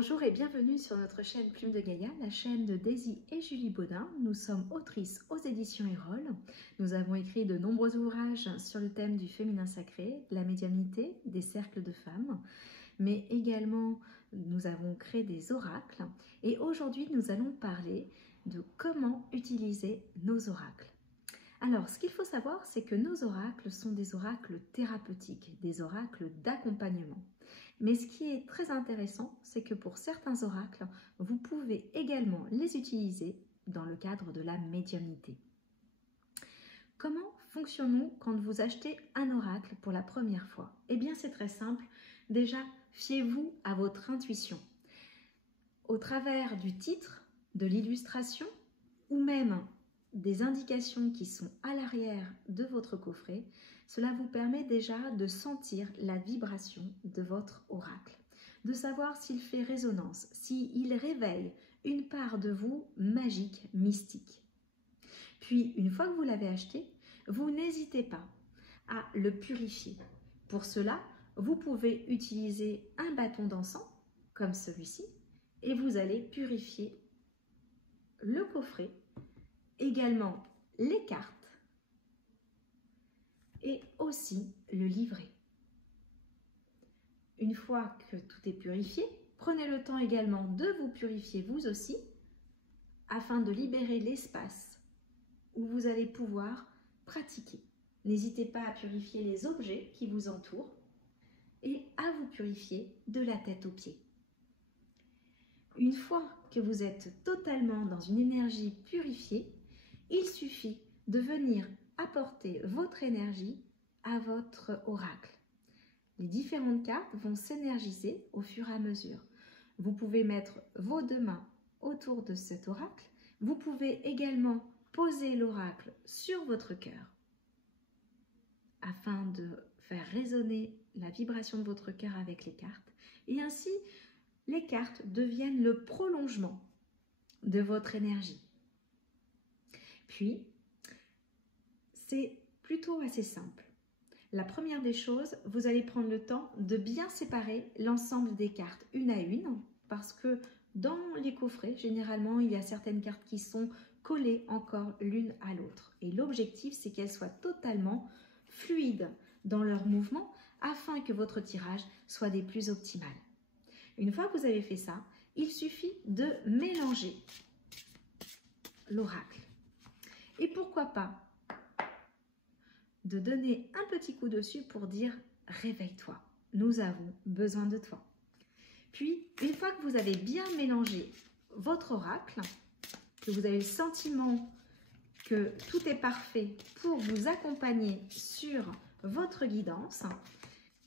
Bonjour et bienvenue sur notre chaîne Plume de Gaïa, la chaîne de Daisy et Julie Baudin. Nous sommes autrices aux éditions Erol. Nous avons écrit de nombreux ouvrages sur le thème du féminin sacré, de la médiumnité, des cercles de femmes, mais également nous avons créé des oracles. Et aujourd'hui, nous allons parler de comment utiliser nos oracles. Alors, ce qu'il faut savoir, c'est que nos oracles sont des oracles thérapeutiques, des oracles d'accompagnement. Mais ce qui est très intéressant, c'est que pour certains oracles, vous pouvez également les utiliser dans le cadre de la médiumnité. Comment fonctionnons-nous quand vous achetez un oracle pour la première fois? Eh bien, c'est très simple. Déjà, fiez-vous à votre intuition. Au travers du titre, de l'illustration ou même des indications qui sont à l'arrière de votre coffret, cela vous permet déjà de sentir la vibration de votre oracle, de savoir s'il fait résonance, s'il réveille une part de vous magique, mystique. Puis, une fois que vous l'avez acheté, vous n'hésitez pas à le purifier. Pour cela, vous pouvez utiliser un bâton d'encens, comme celui-ci, et vous allez purifier le coffret, également les cartes et aussi le livret. Une fois que tout est purifié, prenez le temps également de vous purifier vous aussi afin de libérer l'espace où vous allez pouvoir pratiquer. N'hésitez pas à purifier les objets qui vous entourent et à vous purifier de la tête aux pieds. Une fois que vous êtes totalement dans une énergie purifiée, il suffit de venir apporter votre énergie à votre oracle. Les différentes cartes vont s'énergiser au fur et à mesure. Vous pouvez mettre vos deux mains autour de cet oracle. Vous pouvez également poser l'oracle sur votre cœur afin de faire résonner la vibration de votre cœur avec les cartes. Et ainsi, les cartes deviennent le prolongement de votre énergie. Puis, c'est plutôt assez simple. La première des choses, vous allez prendre le temps de bien séparer l'ensemble des cartes une à une, parce que dans les coffrets, généralement, il y a certaines cartes qui sont collées encore l'une à l'autre. Et l'objectif, c'est qu'elles soient totalement fluides dans leur mouvement, afin que votre tirage soit des plus optimales. Une fois que vous avez fait ça, il suffit de mélanger l'oracle. Et pourquoi pas de donner un petit coup dessus pour dire « Réveille-toi, nous avons besoin de toi ». Puis, une fois que vous avez bien mélangé votre oracle, que vous avez le sentiment que tout est parfait pour vous accompagner sur votre guidance,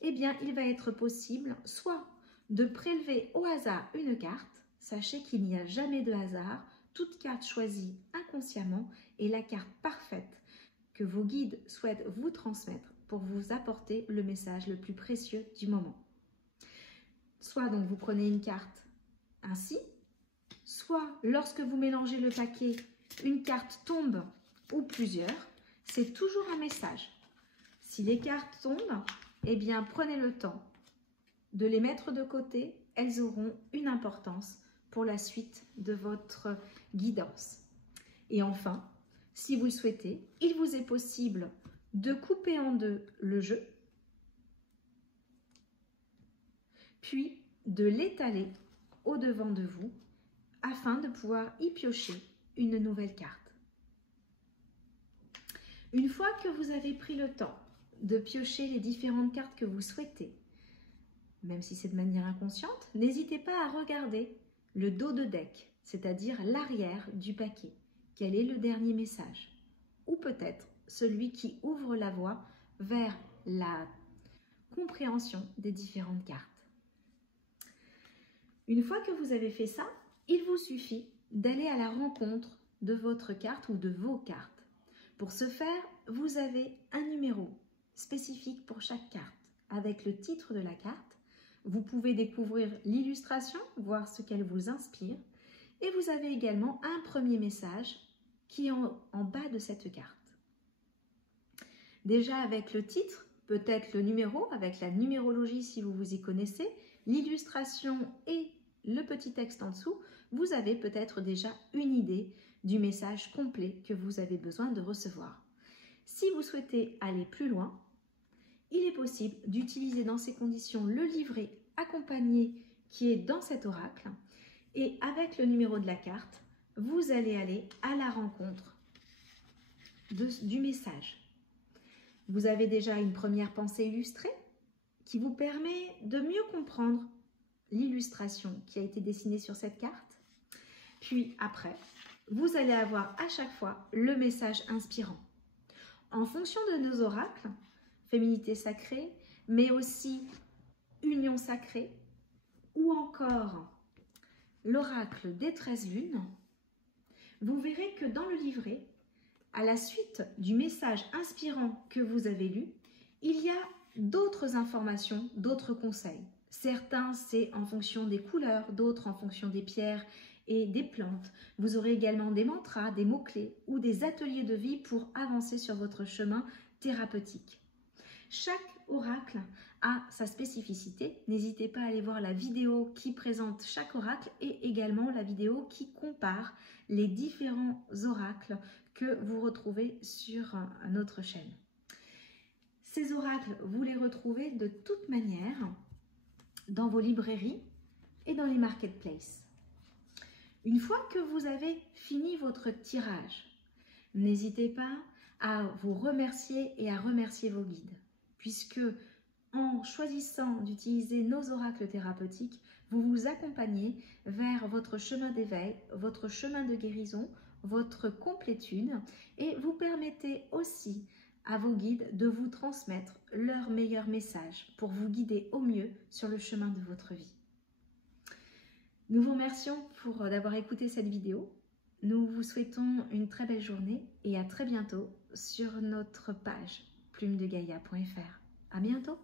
eh bien, il va être possible soit de prélever au hasard une carte. Sachez qu'il n'y a jamais de hasard. Toute carte choisie inconsciemment est la carte parfaite que vos guides souhaitent vous transmettre pour vous apporter le message le plus précieux du moment. Soit donc vous prenez une carte ainsi, soit lorsque vous mélangez le paquet, une carte tombe ou plusieurs, c'est toujours un message. Si les cartes tombent, eh bien prenez le temps de les mettre de côté, elles auront une importance pour la suite de votre guidance. Et enfin, si vous le souhaitez, il vous est possible de couper en deux le jeu, puis de l'étaler au-devant de vous afin de pouvoir y piocher une nouvelle carte. Une fois que vous avez pris le temps de piocher les différentes cartes que vous souhaitez, même si c'est de manière inconsciente, n'hésitez pas à regarder le dos de deck, c'est-à-dire l'arrière du paquet. Quel est le dernier message? Ou peut-être celui qui ouvre la voie vers la compréhension des différentes cartes. Une fois que vous avez fait ça, il vous suffit d'aller à la rencontre de votre carte ou de vos cartes. Pour ce faire, vous avez un numéro spécifique pour chaque carte avec le titre de la carte. Vous pouvez découvrir l'illustration, voir ce qu'elle vous inspire. Et vous avez également un premier message qui est en bas de cette carte. Déjà avec le titre, peut-être le numéro, avec la numérologie si vous vous y connaissez, l'illustration et le petit texte en dessous, vous avez peut-être déjà une idée du message complet que vous avez besoin de recevoir. Si vous souhaitez aller plus loin, il est possible d'utiliser dans ces conditions le livret accompagné qui est dans cet oracle et avec le numéro de la carte, vous allez aller à la rencontre du message. Vous avez déjà une première pensée illustrée qui vous permet de mieux comprendre l'illustration qui a été dessinée sur cette carte. Puis après, vous allez avoir à chaque fois le message inspirant. En fonction de nos oracles, féminité sacrée, mais aussi union sacrée, ou encore l'oracle des 13 lunes, vous verrez que dans le livret, à la suite du message inspirant que vous avez lu, il y a d'autres informations, d'autres conseils. Certains, c'est en fonction des couleurs, d'autres en fonction des pierres et des plantes. Vous aurez également des mantras, des mots-clés ou des ateliers de vie pour avancer sur votre chemin thérapeutique. Chaque oracle a sa spécificité. N'hésitez pas à aller voir la vidéo qui présente chaque oracle et également la vidéo qui compare les différents oracles que vous retrouvez sur notre chaîne. Ces oracles, vous les retrouvez de toute manière dans vos librairies et dans les marketplaces. Une fois que vous avez fini votre tirage, n'hésitez pas à vous remercier et à remercier vos guides, puisque en choisissant d'utiliser nos oracles thérapeutiques, vous vous accompagnez vers votre chemin d'éveil, votre chemin de guérison, votre complétude et vous permettez aussi à vos guides de vous transmettre leur meilleur message pour vous guider au mieux sur le chemin de votre vie. Nous vous remercions d'avoir écouté cette vidéo. Nous vous souhaitons une très belle journée et à très bientôt sur notre page plumedegaia.fr. À bientôt!